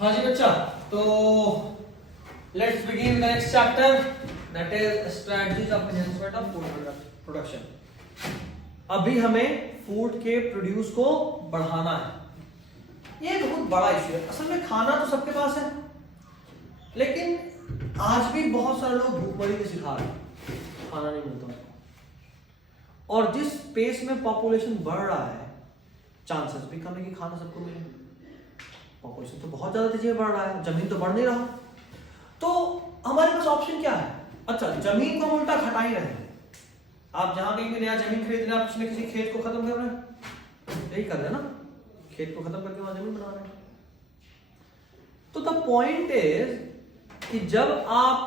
हाँ जी बच्चा, तो let's begin with the next chapter that is strategies of enhancement of food production. अभी हमें फूड के प्रोड्यूस को बढ़ाना है। ये बहुत बड़ा इशू है। असल में खाना तो सबके पास है, लेकिन आज भी बहुत सारे लोग भूखमरी के शिकार हैं, खाना नहीं मिलता उनको। और जिस पेस में पॉपुलेशन बढ़ रहा है, चांसेस भी कम है कि खाना सबको मिले। पॉपुलेशन तो बहुत ज्यादा तेजी में बढ़ रहा है, जमीन तो बढ़ नहीं रहा। तो हमारे पास ऑप्शन क्या है? अच्छा, जमीन को हम उल्टा घटा ही रहे हैं। आप जहां कहीं भी नया जमीन खरीद रहे हैं, आप किसी खेत को खत्म कर रहे हैं, यही कर रहे हैं ना, खेत को खत्म करके वहां जमीन बना रहे हैं। तो द पॉइंट इज कि जब आप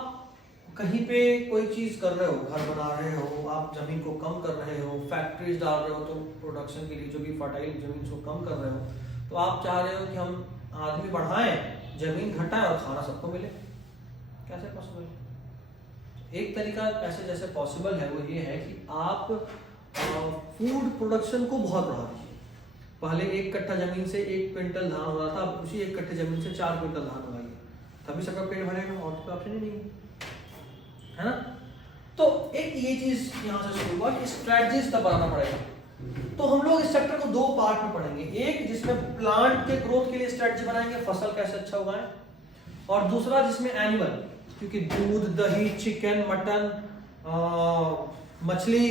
कहीं पे कोई चीज कर रहे हो, घर बना रहे हो, आप जमीन को कम कर रहे हो, फैक्ट्रीज डाल रहे हो, तो प्रोडक्शन के लिए जो भी फर्टाइल जमीन को कम कर रहे हो, तो आप चाह रहे हो कि हम आदमी बढ़ाएं, जमीन घटाएं और खाना सबको मिले। कैसे पॉसिबल है? एक तरीका ऐसे जैसे पॉसिबल है वो ये है कि आप फूड प्रोडक्शन को बहुत बढ़ा दीजिए। पहले 1 कट्ठा जमीन से 1 क्विंटल धान हो रहा था, अब उसी 1 कट्ठे जमीन से 4 क्विंटल धान उगाइए, तभी सबका पेट भरेगा, और तो ऑप्शन ही नहीं है ना। तो एक ये चीज यहाँ से शुरू हुआ कि स्ट्रेटजीज तब बनाना पड़ेगा। तो हम लोग इस चैप्टर को 2 पार्ट में पढ़ेंगे। एक जिसमें प्लांट के ग्रोथ के लिए स्ट्रेटजी बनाएंगे, फसल कैसे अच्छा उगाएं, और दूसरा जिसमें एनिमल, क्योंकि दूध, दही, चिकन, मटन, मछली,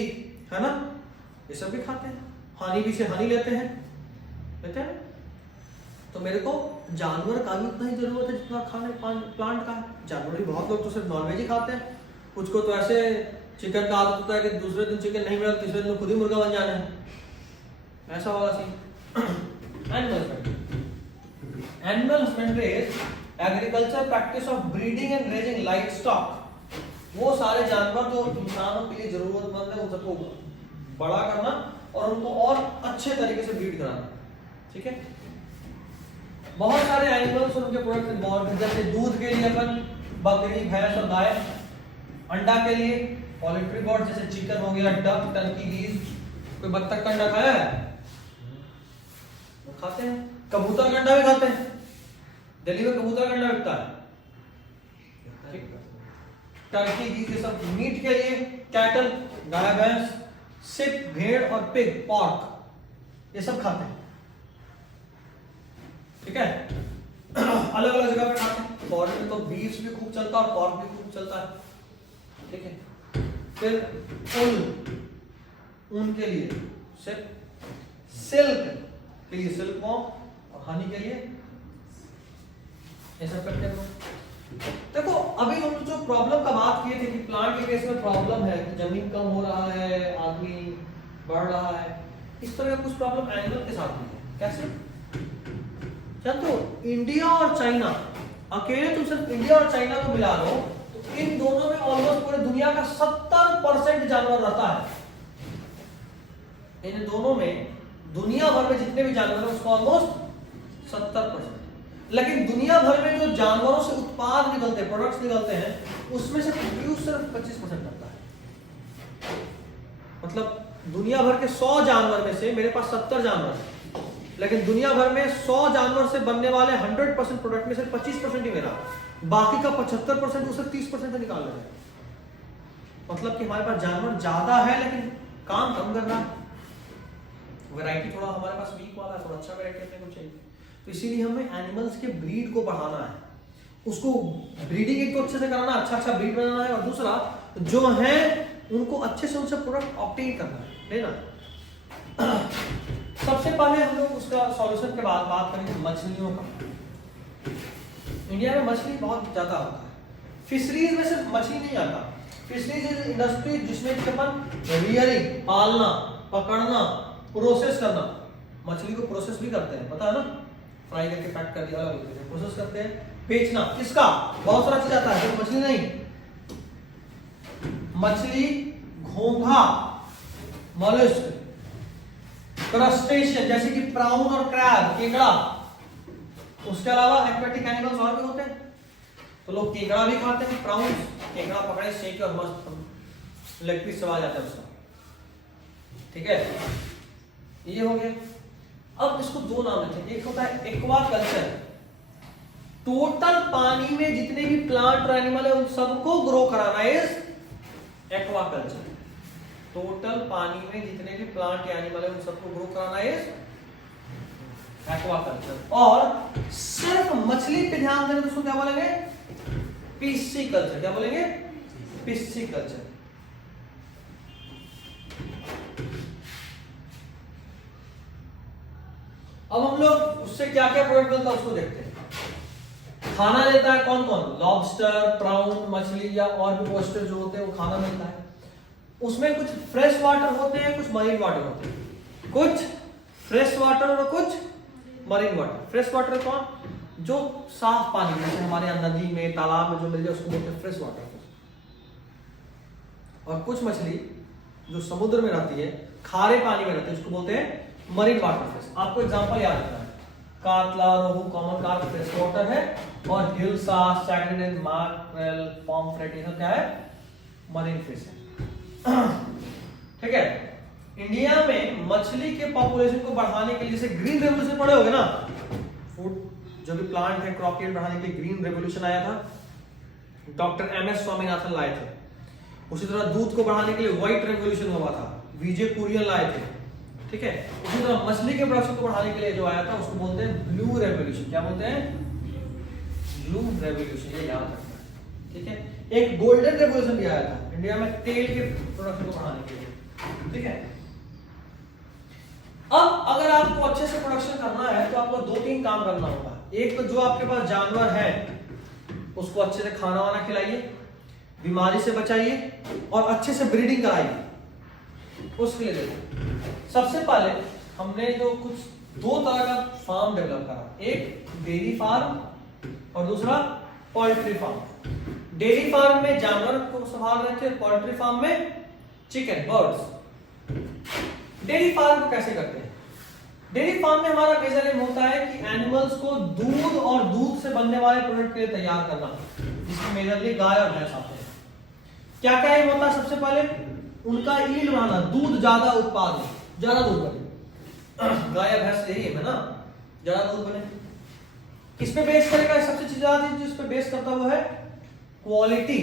है ना, ये सब भी खाते हैं, हनी भी से हनी लेते हैं ना। तो मेरे को जानवर का भी उतना ही जरूरत है जितना खाने प्लांट का है। जानवर भी बहुत लोग तो सिर्फ नॉनवेज ही खाते हैं, कुछ को तो ऐसे चिकन का आदत होता है कि दूसरे दिन चिकन नहीं मिला, तीसरे दिन खुद ही मुर्गा बन जाना है, ऐसा वाला scene. Animal husbandry is agriculture practice of breeding and raising livestock. वो सारे जानवर जो इंसानों के लिए जरूरतमंद है, उन सबको बड़ा करना और उनको और अच्छे तरीके से ब्रीड कराना, ठीक है। बहुत सारे एनिमल्स और उनके प्रोडक्ट्स इन्वॉल्व हैं, जैसे दूध के लिए अपन बकरी, भैंस और गाय, अंडा के लिए पोल्ट्री बर्ड जैसे चिकन हो गया, डक, टर्की, गीज। कोई बत्तख का अंडा खाया है? वो खाते हैं। कबूतर का अंडा भी खाते हैं, दिल्ली में कबूतर का अंडा बिकता है। टर्की, गीज, ये सब मीट के लिए कैटल, गाय, भैंस, सिप, भेड़ और पिग, पॉर्क, ये सब खाते हैं, ठीक है। अलग अलग जगह पे खाते हैं। फॉरेन में तो बीफ भी खूब चलता है और पॉर्क भी खूब चलता है, ठीक है। फिर ऊन के लिए सिल्क के लिए सिल्क वॉर्म, और हनी के लिए ये सब करते हैं। देखो, अभी हम जो प्रॉब्लम का बात किए थे कि प्लांट के केस में प्रॉब्लम है कि जमीन कम हो रहा है, आदमी बढ़ रहा है, इस तरह का कुछ प्रॉब्लम एनिमल के साथ भी है। कैसे? तो इंडिया और चाइना, अकेले तुम सिर्फ इंडिया और चाइना को मिला लो तो इन दोनों में ऑलमोस्ट पूरे दुनिया का 70% जानवर रहता है। इन दोनों में दुनिया भर में जितने भी जानवर हैं उसका ऑलमोस्ट 70%। लेकिन दुनिया भर में जो जानवरों से उत्पाद निकलते हैं, प्रोडक्ट्स निकलते हैं, उसमें से प्रोड्यूस सिर्फ 25% करता है। मतलब दुनिया भर के 100 जानवर में से मेरे पास 70 जानवर हैं, लेकिन दुनिया भर में 100 जानवर से बनने वाले 100% प्रोडक्ट में सिर्फ 25% ही मेरा, बाकी का 75% उसे 30% निकाल रहे हैं। मतलब कि हमारे पास जानवर ज्यादा है लेकिन काम कम कर रहा है। वैरायटी थोड़ा हमारे पास वीक वाला है, थोड़ा अच्छा वैरायटी अपने को चाहिए। तो इसीलिए हमें एनिमल्स के ब्रीड को बढ़ाना है, उसको ब्रीडिंग एक तो अच्छे से कराना, अच्छा ब्रीड बनाना है, और दूसरा जो है उनको अच्छे से उनसे प्रोडक्ट ऑब्टेन करना है, लेना। सबसे पहले हम लोग उसका सॉल्यूशन के बाद बात करेंगे मछलियों का। इंडिया में मछली बहुत ज्यादा होता है। फिशरीज में सिर्फ मछली नहीं आता, फिशरीज इज इंडस्ट्री जिसमें कि अपन रियरिंग, पालना, पकड़ना, प्रोसेस करना, मछली को प्रोसेस भी करते हैं, पता है ना, फ्राई करके पैक कर दिया, अलग अलग प्रोसेस करते हैं, बेचना, किसका, बहुत सारा चीज आता है, सिर्फ मछली नहीं। मछली, घोंघा, मोलस्क, क्रस्टेशियन जैसे कि प्राउन और क्रैब, केकड़ा, उसके अलावा एक्वेटिक एनिमल्स और भी होते हैं। तो लोग केकड़ा भी खाते हैं, प्राउन, केकड़ा पकड़े, सेके और मस्त लेग पीस चबा जाता है उसका, ठीक है। ये हो गया। अब इसको 2 नाम देते हैं, एक होता है एक्वा कल्चर, टोटल पानी में जितने भी प्लांट और एनिमल है उन सबको ग्रो कराना इज एक्वाकल्चर। टोटल पानी में जितने भी प्लांट या एनिमल है उन सबको ग्रो कराना इज एक्वाकल्चर। और सिर्फ मछली पे ध्यान देना तो उसको क्या बोलेंगे? पिस्सीकल्चर। क्या बोलेंगे? पिस्सीकल्चर। अब हम लोग उससे क्या क्या प्रोडक्ट बनता है उसको देखते हैं। खाना देता है कौन कौन? लॉबस्टर, प्राउन, मछली या और भी ऑयस्टर जो होते हैं वो खाना मिलता है। उसमें कुछ फ्रेश वाटर होते हैं, कुछ मरीन वाटर होते हैं। कुछ फ्रेश वाटर और कुछ मरीन वाटर। फ्रेश वाटर कौन? जो साफ पानी, जैसे हमारे यहाँ नदी में, तालाब में जो मिल जाए उसको बोलते हैं फ्रेश वाटर। और कुछ मछली जो समुद्र में रहती है, खारे पानी में रहती है, उसको बोलते हैं मरीन वाटर फिश। आपको एग्जांपल याद रखना है, कातला, रोहू, कॉमन कार्प फ्रेश वाटर है, और हिल्सा, सैग्रेड, मैक्रेल, पॉम्फ्रेट ये सब क्या है? मरीन फिश है। ठीक है। इंडिया में मछली के पॉपुलेशन को बढ़ाने के लिए, जैसे ग्रीन रेवोल्यूशन पढ़े होगे ना, फूड जो भी प्लांट है क्रॉप यील्ड बढ़ाने के लिए ग्रीन रेवोल्यूशन आया था, डॉक्टर एमएस स्वामीनाथन लाए थे। उसी तरह दूध को बढ़ाने के लिए व्हाइट रेवोल्यूशन हुआ था, विजय कुरियन लाए थे। ठीक है। उसी तरह मछली के प्रोडक्शन को बढ़ाने के लिए जो आया था उसको बोलते हैं ब्लू रेवोल्यूशन। क्या बोलते हैं? Blue revolution. ये याद रखना है। ठीक है। एक गोल्डन रेवोल्यूशन भी आया था इंडिया में तेल के प्रोडक्शन को बढ़ाने के लिए। ठीक है। अब अगर आपको अच्छे से प्रोडक्शन करना है तो आपको 2-3 काम करना होगा। एक तो जो आपके पास जानवर है उसको अच्छे से खाना वाना खिलाइए, बीमारी से बचाइए और अच्छे से ब्रीडिंग कराइए। उसके लिए देखो, सबसे पहले हमने जो कुछ 2 तरह का फार्म डेवलप करा, एक डेयरी फार्म और दूसरा पोल्ट्री फार्म। डेयरी फार्म में जानवर को संभाल रहे थे, पोल्ट्री फार्म में चिकन, बर्ड्स। डेयरी फार्म को कैसे करते हैं? डेयरी फार्म में हमारा मेजर एम होता है कि एनिमल्स को दूध और दूध से बनने वाले प्रोडक्ट के लिए तैयार करना, जिसमें मेजरली गाय और भैंस आते हैं। क्या क्या एम होता है? सबसे पहले उनका ईल्ड बढ़ाना, दूध ज्यादा उत्पादन, ज्यादा दूध बने। गाय या भैंस यही है ना, ज्यादा दूध बने। किस पे बेस करेगा? सबसे चीज ज्यादा जिस पे बेस करता वो है क्वालिटी।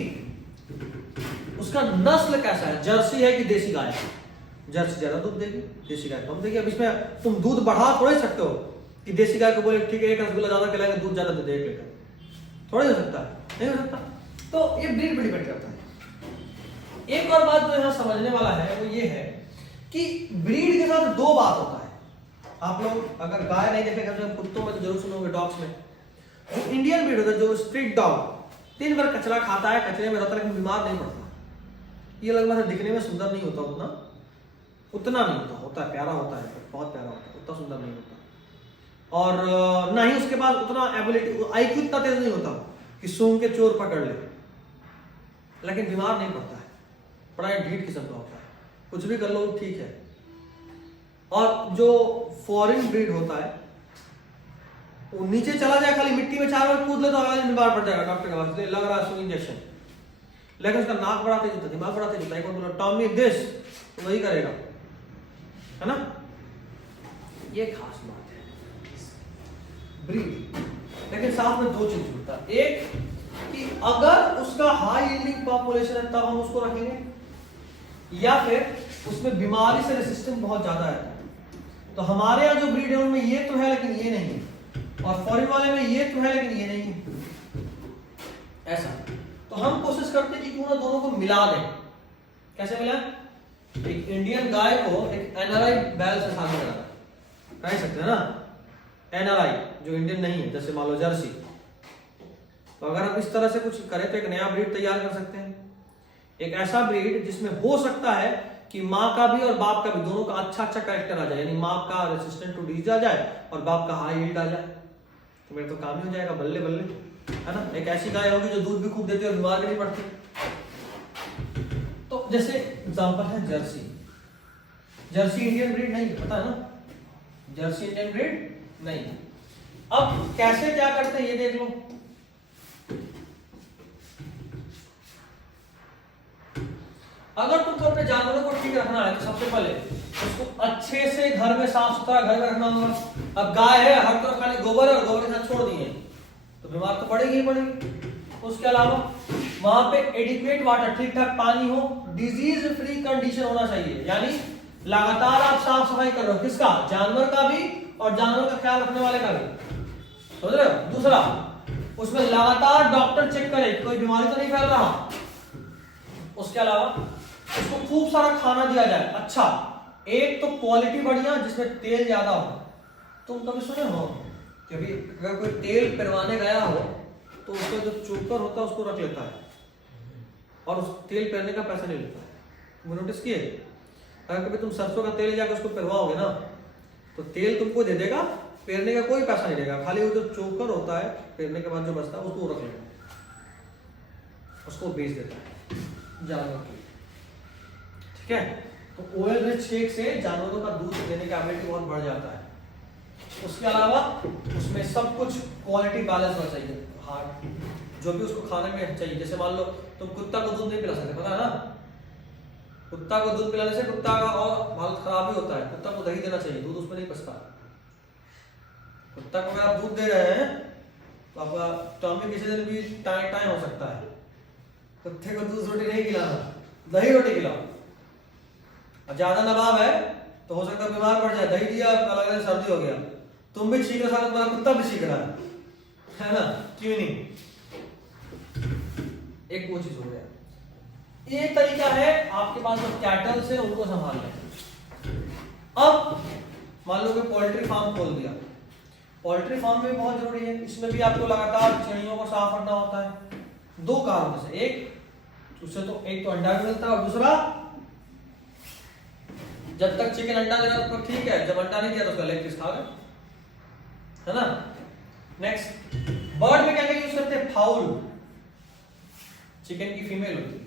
उसका नस्ल कैसा है, जर्सी है कि देसी गाय? जर्सी ज्यादा दूध देगी, देसी गाय कम देगी। अब इसमें तुम दूध बढ़ा थोड़े सकते हो कि देसी गाय को बोले ठीक है 1 रसगुल्ला ज्यादा खिलाएगा, दूध ज्यादा दे दे 1 लीटर। थोड़ा हो सकता है? नहीं हो सकता। तो ये ब्रीड पर डिपेंड करता है। एक और बात जो यहाँ समझने वाला है वो ये है कि ब्रीड के साथ 2 बात होता है। आप लोग अगर गाय नहीं देखेंगे तो कुत्तों में तो जरूर सुनोगे, डॉग्स में जो इंडियन ब्रीड होता है, जो स्ट्रीट डॉग 3 बार कचरा खाता है, कचरे में रहता है, लेकिन बीमार नहीं पड़ता। ये लगभग दिखने में सुंदर नहीं होता, उतना नहीं होता है, प्यारा होता है, बहुत प्यारा होता है, उतना सुंदर नहीं होता। और ना ही उसके पास उतना एबिलिटी, आईक्यू इतना तेज नहीं होता कि सूंघ के चोर पकड़ ले, लेकिन बीमार नहीं पड़ता है, बड़ा ढीठ किस्म का होता है, कुछ भी कर लो ठीक है। और जो फॉरेन ब्रीड होता है वो नीचे चला जाए, खाली मिट्टी में 4 बार कूद ले तो अगला दिन बीमार पड़ जाएगा, डॉक्टर के पास लग रहा है इंजेक्शन, लेकिन उसका नाक बड़ा तेज होता है, दिमाग बड़ा तेज होता है। एक बोला टॉमी दिस तो वही करेगा, है ना। ये खास बात है ब्रीड। लेकिन साथ में 2 चीज जुड़ता है, एक कि अगर उसका हाई यील्डिंग पॉपुलेशन है तब हम उसको रखेंगे, या फिर उसमें बीमारी से रेसिस्टेंस बहुत ज्यादा है। तो हमारे यहाँ जो ब्रीड है उनमें ये तो है लेकिन ये नहीं, और फॉरेन वाले में ये तो है लेकिन ये नहीं, ऐसा। तो हम कोशिश करते हैं कि क्यों ना दोनों को मिला दें। कैसे मिला? एक इंडियन गाय को एक एनआरआई बैल से शादी करा सकते हैं ना, एनआरआई जो इंडियन नहीं है, जैसे मान लो जर्सी। तो अगर हम इस तरह से कुछ करें तो एक नया ब्रीड तैयार कर सकते हैं, एक ऐसा ब्रीड जिसमें हो सकता है कि माँ का भी और बाप का भी दोनों का अच्छा कैरेक्टर आ जाए, यानी माँ का रेसिस्टेंट टू डिजीज आ जाए और बाप का हाई यील्ड आ जाए, तो मेरे तो काम ही हो जाएगा, बल्ले बल्ले, है ना। एक ऐसी गाय होगी जो दूध भी खूब देती है और बीमार भी नहीं पड़ती। तो जैसे एग्जांपल है जर्सी। जर्सी इंडियन ब्रीड नहीं, पता है ना, जर्सी इंडियन ब्रीड नहीं। अब कैसे क्या करते हैं ये देख लो। अगर तुमको अपने जानवरों को ठीक रखना है तो सबसे पहले उसको अच्छे से घर में साफ सुथरा घर में रखना होगा। अब गाय है, हर तरफ खाली गोबर है और गोबर के साथ छोड़ दिए तो बीमार तो पड़ेगी ही पड़ेगी। उसके अलावा वहां पे एडिक्वेट वाटर, ठीक ठाक पानी हो, डिजीज फ्री कंडीशन होना चाहिए, यानी लगातार आप साफ सफाई कर रहे हो, किसका, जानवर का भी और जानवर का ख्याल रखने वाले का भी, समझ रहे हो। दूसरा, उसमें लगातार डॉक्टर चेक करे कोई बीमारी तो नहीं फैल रहा। उसके अलावा उसको खूब सारा खाना दिया जाए। अच्छा, एक तो क्वालिटी बढ़िया जिसमें तेल ज्यादा हो। तुम कभी सुने हो कि अगर कोई तेल पिरवाने गया हो तो उसका जो चोकर होता है उसको रख लेता है और उस तेल पेरने का पैसा नहीं लेता है। तुमने नोटिस किए, अगर कभी तुम सरसों का तेल जाकर उसको पिरवाओगे ना तो तेल तुमको दे देगा, पेरने का कोई पैसा नहीं देगा, खाली वो जो चोकर होता है पेरने के बाद जो बचता है उसको रख लेगा, उसको बेच देता है जानवर के। ठीक है, तो ऑयल रिच शेक से जानवरों का दूध देने का एबिलिटी बहुत बढ़ जाता है। उसके अलावा उसमें सब कुछ क्वालिटी बैलेंस होना चाहिए, हार्ड जो भी उसको खाने में चाहिए। जैसे मान लो तुम कुत्ता को दूध नहीं पिला सकते, पता है ना, कुत्ता को दूध पिलाने से कुत्ता का और हालत खराब ही होता है। कुत्ता को दही देना चाहिए, दूध उसमें नहीं पचता। कुत्ता को अगर आप दूध दे रहे हैं तो आपका टॉमी किसी दिन भी टाइम हो सकता है। कुत्ते को दूध रोटी नहीं खिलाना, दही रोटी खिलाओ। और ज्यादा नवाब है तो हो सकता है बीमार पड़ जाए, दही दिया अलग सर्दी हो गया, तुम भी छींक रहा, तुम्हारा कुत्ता भी छींक रहा है ना, क्यों नहीं। एक वो चीज हो गया। ये तरीका है आपके पास जो कैटल से उनको संभालने। अब मान लो कि पोल्ट्री फार्म खोल दिया, पोल्ट्री फार्म में बहुत जरूरी है, इसमें भी आपको लगातार चिड़ियों को साफ रखना होता है। दो कारणों से, एक उससे तो एक तो अंडा भी मिलता है और दूसरा जब तक चिकन अंडा देगा तब तक ठीक है, जब अंडा नहीं दिया तो उसका लेग पीस खा गए, है ना। नेक्स्ट, बर्ड में क्या क्या यूज करते हैं, फाउल, चिकन की फीमेल होती है,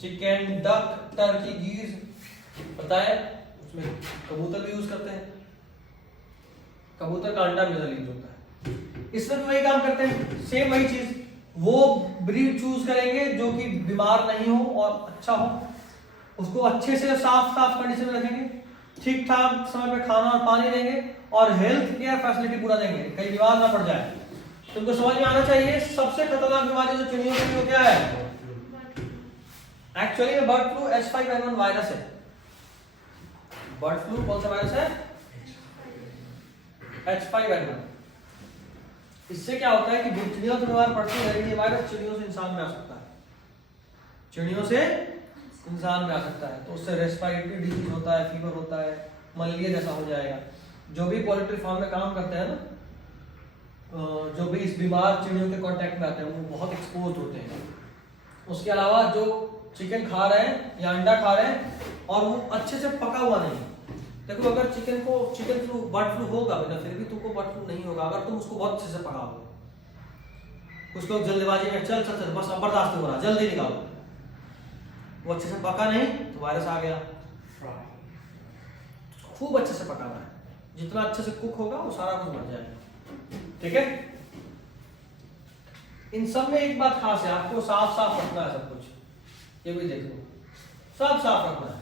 चिकन, डक, टर्की, गीज, पता है, उसमें कबूतर भी यूज करते हैं, कबूतर का अंडा भी यूज होता है। इसमें भी वही काम करते हैं, सेम वही चीज, वो ब्रीड चूज करेंगे जो कि बीमार नहीं हो और अच्छा हो, उसको अच्छे से साफ कंडीशन में रखेंगे, ठीक ठाक समय पे खाना और पानी देंगे और हेल्थ केयर फैसिलिटी पूरा देंगे, कहीं बीमार ना पड़ जाए। तुमको समझ में आना चाहिए सबसे खतरनाक बीमारी जो चिड़ियों के लिए क्या है, actually bird flu H5N1 virus है। बर्ड फ्लू कौन सा वायरस है, H5N1। इससे क्या होता है कि चिड़ियों से बीमार पड़ती है, लेकिन ये वायरस चिड़ियों से इंसान में आ सकता है, चिड़ियों से इंसान में आ सकता है, तो उससे रेस्पिरेटरी डिजीज होता है, फीवर होता है, मलेरिया जैसा हो जाएगा। जो भी पोल्ट्री फार्म में काम करते हैं ना, जो भी इस बीमार चिड़ियों के कांटेक्ट में आते हैं वो बहुत एक्सपोज होते हैं। उसके अलावा जो चिकन खा रहे हैं या अंडा खा रहे हैं और वो अच्छे से पका हुआ नहीं, देखो अगर चिकन फ्लू बर्ड फ्लू होगा बेटा, फिर भी तुमको बर्ड फ्लू नहीं होगा अगर तुम उसको बहुत अच्छे से पकाओगे। कुछ लोग जल्दबाजी में चल बस अब बर्दाश्त नहीं हो रहा, जल्दी निकालो, वो अच्छे से पका नहीं तो वायरस आ गया। खूब अच्छे से पकाना है, जितना अच्छे से कुक होगा वो सारा कुछ बन जाएगा। ठीक है, इन सब में एक बात खास है, आपको साफ रखना है सब कुछ, ये भी देख लो, सब साफ रखना है।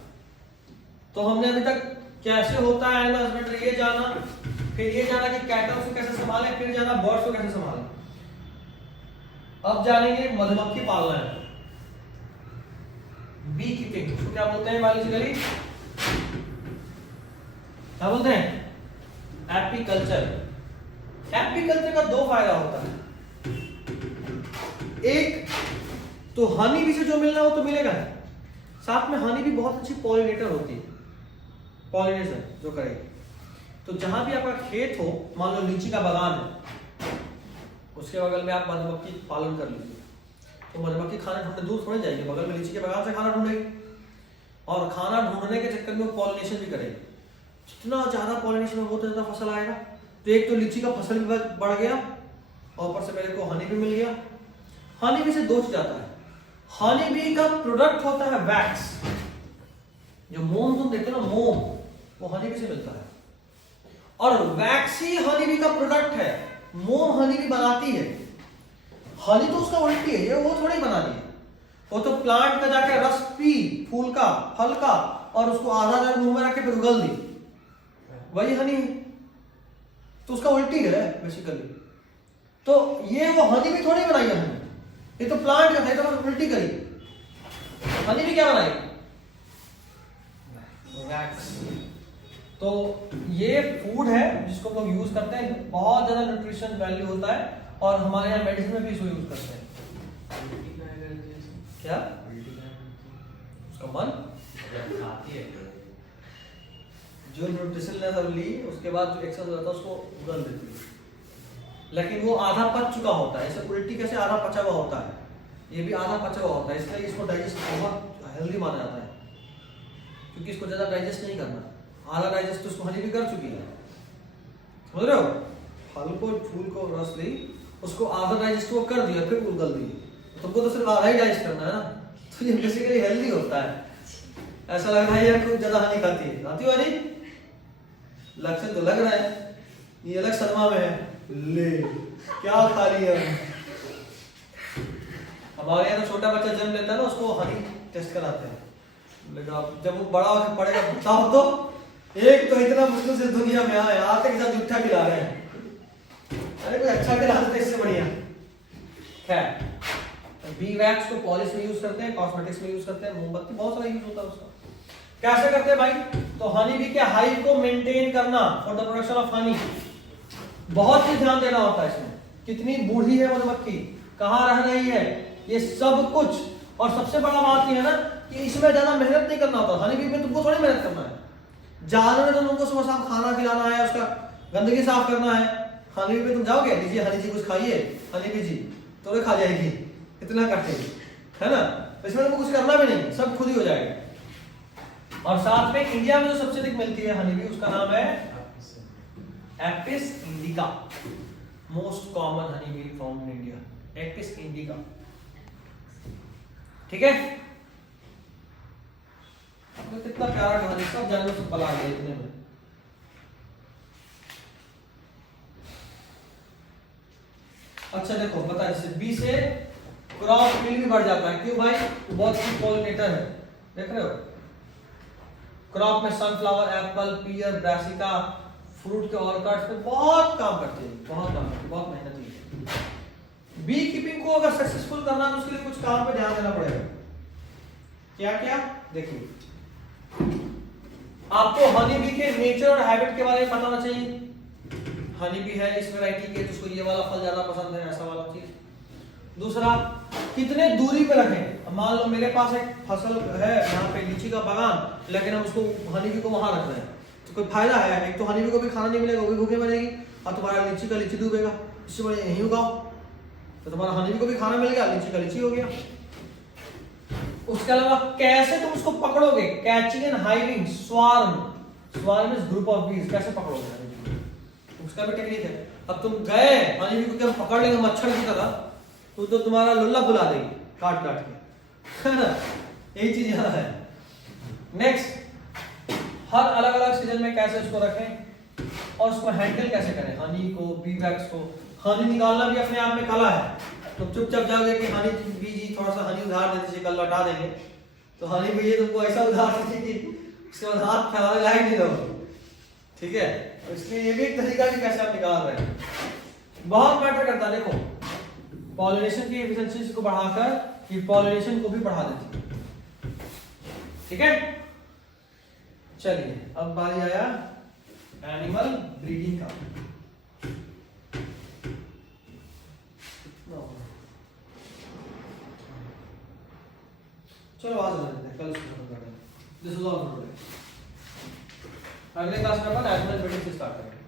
तो हमने अभी तक कैसे होता है एनिमल हस्बेंड्री ये जाना, फिर ये जाना कि कैटल को कैसे संभालें, फिर जाना बर्ड्स को कैसे संभालें। अब जानेंगे मधुमक्खी पालना है, बी कीपिंग, उसको क्या बोलते हैं बायोलॉजिकली, क्या बोलते हैं, एपीकल्चर। एपीकल्चर का दो फायदा होता है, एक तो हनी बी से जो मिलना हो तो मिलेगा, साथ में हनी भी बहुत अच्छी पॉलिनेटर होती है, पॉलिनेशन जो करेगी। तो जहां भी आपका खेत हो, मान लो लीची का बागान है, उसके बगल में आप मधुमक्खी पालन कर लीजिए, तो मधुमक्खी खाना ढूंढने दूर थोड़ी जाएगी, बगल में लीची के बागान से खाना ढूंढेगी और खाना ढूंढने के चक्कर में पॉलिनेशन भी करेगी। जितना ज्यादा पॉलिनेशन होगा उतना ज्यादा फसल आएगा। तो एक तो लीची का फसल भी बढ़ गया और ऊपर से मेरे को हनी भी मिल गया। हनी बी से दो चीज आता है, हनी बी का प्रोडक्ट होता है वैक्स, जो मोम तुम देखते हो ना, मोम वो हनी बी से मिलता है, और वैक्स ही हनी बी का प्रोडक्ट है। मोम हनी बी बनाती है, हनी तो उसका उल्टी है, ये वो थोड़ी बनाती है, वो तो प्लांट का जाके रस पी, फूल का, फल का, और उसको आधा जब मुंह में रख के फिर उगल दी, वही हनी है। तो उसका उल्टी है बेसिकली। तो ये वो हनी भी थोड़ी बनाई है हमने, ये तो प्लांट का था, ये तो उल्टी करी। हनी भी क्या बनाई? वैक्स। तो ये फूड है जिसको हम लोग यूज करते हैं, बहुत ज्यादा न्यूट्रिशन वैल्यू होता है और हमारे यहाँ मेडिसिन में भी इसको यूज करते हैं। क्या उसका मन जो न्यूट्रिशन ने सब ली उसके बाद जो एक्सेस होता है उसको उगल देती है, लेकिन वो आधा पच चुका होता है। ऐसे उल्टी कैसे आधा पचा हुआ होता है, ये भी आधा पचा हुआ होता है, इसलिए इसको डाइजेस्ट बहुत हेल्दी माना जाता है, क्योंकि इसको ज्यादा डाइजेस्ट नहीं करना। आधा डाइजेस्ट तो उसको हनी भी कर चुकी है, समझ रहे हो? फल को फूल को रस ली, उसको आधा डाइजेस्ट वो कर दिया, फिर उगल दी, तुमको तो सिर्फ आधा ही डाइजेस्ट करना है ना, तो ये बेसिकली हेल्दी होता है। ऐसा लग रहा है यार कुछ ज्यादा हनी खाती है, खाती हो हनी? लक्षण तो लग रहा है, ये अलग सदमा में है, ले क्या खा रही है। हमारे यहाँ तो छोटा बच्चा जन्म लेता है ना, उसको हनी टेस्ट कराते हैं, जब वो बड़ा होकर पड़ेगा बताओ तो। एक तो इतना मुश्किल से दुनिया में आए, आते के साथ जूठा खिला रहे हैं, अरे कोई अच्छा खिला देते इससे बढ़िया। खैर बी वैक्स को पॉलिश में यूज करते हैं, कॉस्मेटिक्स में यूज करते हैं, मोमबत्ती बहुत सारा यूज होता है उसका। कैसे करते हैं भाई? तो हनी बी के हाइव को मेंटेन करना for the production of honey, बहुत ही ध्यान देना होता है इसमें। कितनी बूढ़ी है मधुमक्खी, कहाँ रह रही है, ये सब कुछ। और सबसे बड़ा बात ये है ना कि इसमें ज्यादा मेहनत नहीं करना होता। हनी बी में तुमको थोड़ी मेहनत करना है, जानवर में तो तुमको सुबह शाम खाना खिलाना है, उसका गंदगी साफ करना है। हनी बी में तुम जाओगे, लीजिए हनी जी कुछ खाइए, हनी बी जी तो खा जाएगी, इतना करते है ना। इसमें तुमको कुछ करना भी नहीं, सब खुद ही हो जाएगा। और साथ में इंडिया में जो सबसे अधिक मिलती है हनी बी, उसका नाम है Apis indica, most common honey be found in India, Apis indica. ठीक है, तो कितना प्यारा कहानी, सब जानवर से पला गया इतने में। अच्छा देखो बता, जैसे बी से क्रॉप फील्ड भी बढ़ जाता है, क्यों भाई? वो बहुत ही पॉलिनेटर है, देख रहे हो? क्रॉप में सनफ्लावर, एप्पल, पियर, ब्रासिका, फ्रूट के ऑर्किड्स पे बहुत काम करते हैं, बहुत काम करते हैं, बहुत मेहनती है। बी कीपिंग को अगर सक्सेसफुल करना है तो उसके लिए कुछ काम पे ध्यान देना पड़ेगा। क्या क्या? देखिए, आपको हनी बी के नेचर और हैबिट के बारे में पता होना चाहिए। हनी बी है इस वैरायटी के, जिसको ये वाला फल ज्यादा पसंद है, ऐसा वाला चीज। दूसरा, कितने दूरी पे रखें। मान लो मेरे पास एक फसल है यहाँ पे लीची का बागान, लेकिन हम उसको हनी बी को वहां रख रहे हैं, तो कोई फायदा है? एक तो हनी बी को भी खाना नहीं मिलेगा, वो भी भूखे मरेगी, और तुम्हारा लीची का लीची डूबेगा। इससे बड़े यहीं उगाओ, तो तुम्हारा हनी बी को भी खाना मिल गया, लीची का लीची हो गया। उसके अलावा कैसे तुम उसको पकड़ोगे? Catching and hiving, swarm, swarm is group of bees, कैसे पकड़ोगे? उसका भी टेक्निक है। अब तुम गए हनी बी को क्या पकड़ लेंगे मच्छर की तरह, तो तुम्हारा लुल्ला बुला देगी काट काट के, है ना? यही चीज यहाँ है। नेक्स्ट, हर अलग अलग सीजन में कैसे उसको रखें और उसको हैंडल कैसे करें, हनी को, बी वैक्स को। हनी निकालना भी अपने आप में कला है। तुम चुपचाप जाओगे कि हनी बी जी थोड़ा सा हनी उधार दे दीजिए, कल लौटा देंगे, तो हनी बी जी तुमको ऐसा उधार दीजिए कि उसके बाद हाथ फैलाने लायक नहीं रहोगे। ठीक है, तो इसलिए ये भी एक तरीका कि कैसे आप निकाल रहे हैं, बहुत मैटर करता है। देखो, पॉलिनेशन की एफिशिएंसी को बढ़ाकर ये पॉलिनेशन को भी बढ़ा देती है। ठीक है, चलिए अब बारी आया एनिमल ब्रीडिंग का। चलो आज कल खत्म कर देंगे। This is all for today. अगले क्लास में अपन एनिमल ब्रीडिंग से स्टार्ट करेंगे।